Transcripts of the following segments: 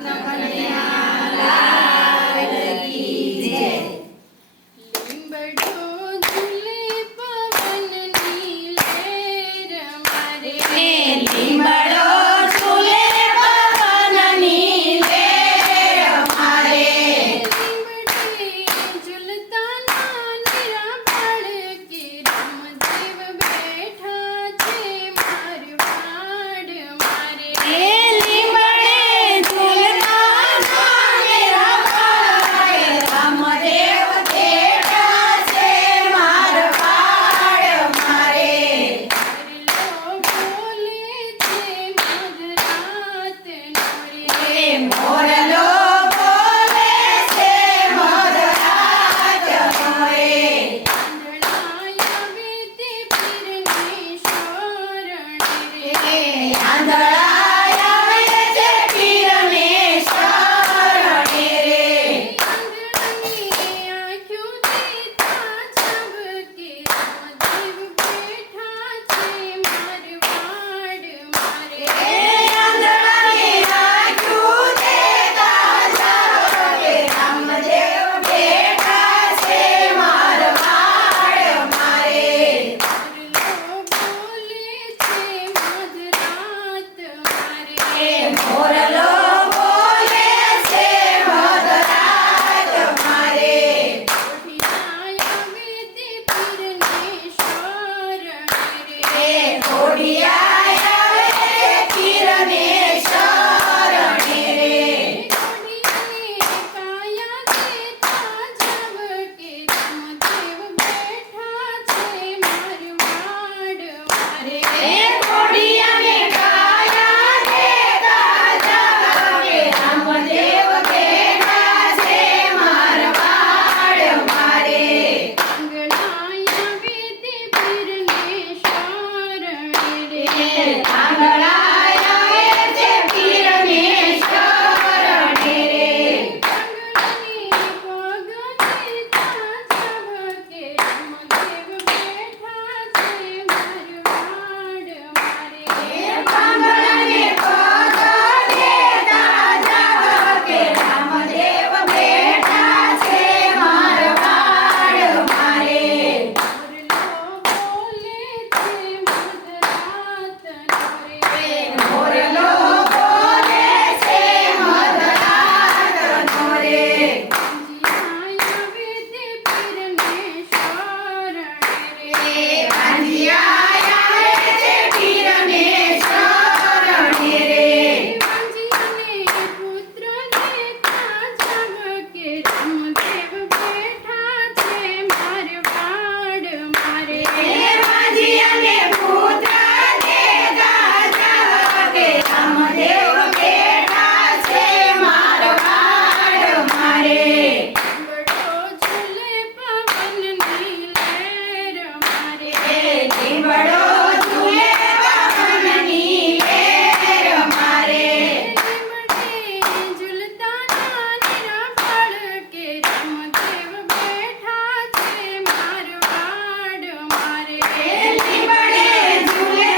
કનૈયા લાલ કી જય. લીંબડો ઝૂલે પવનની લહેર મારે, લીંબડો ઝૂલે પવનની લહેર મારે, લીંબડે ઝૂલતા નાનીરા બાળકે રામદેવ બેઠા છે મારવાડ મારે. લીંબડે ઝૂલતા નાનેરા બાળકે રામદેવ બેઠા છે મારવાડ મારે. મોરલો બોલે છે મધરાત મોરે, આંધળા આવે છે પીરને શરણે રે, આંધળાની આંખો દેતા ઝબકે રામદેવ બેઠા છે મારવાડ મારે. આંધળાની આંખું દેતા ઝબકે રામદેવ બેઠા છે મારવાડ મારે. મોરલો બોલે છે મધરાત મારે, ઘોડિયા આવે છે પીરને શરણે રે, ઘોડિયાને કાયા દેતા ઝબકે રામદેવ બેઠા છે મારવાડ મારે. આંગળા આવે છે પીરને શરણે રે, આંગળાને પગ દેતા ઝબકે રામદેવ બેઠા છે મારવાડ મારે. મોરલો બોલે છે મધરાત મોરે, ભાંજિયા આવે છે પીરને શરણે રે, ભાંજિયાને પુત્ર દેતા ઝબકે રામદેવ બેઠા છે મારવાડ મારે. લીંબડો ઝૂલે પવનની લહેર મારે, લીંબડે ઝૂલે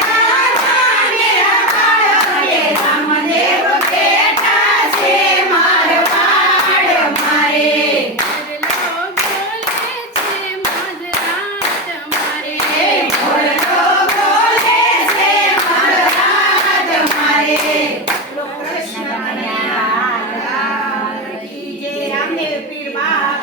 નાનેરા બાળકે રામદેવ બેઠા છે મારવાડ મારે. મોરલો બોલે છે મધરાત મારે. કૃષ્ણ કનૈયા લાલ કી જય. રામદેવ પીર બાપ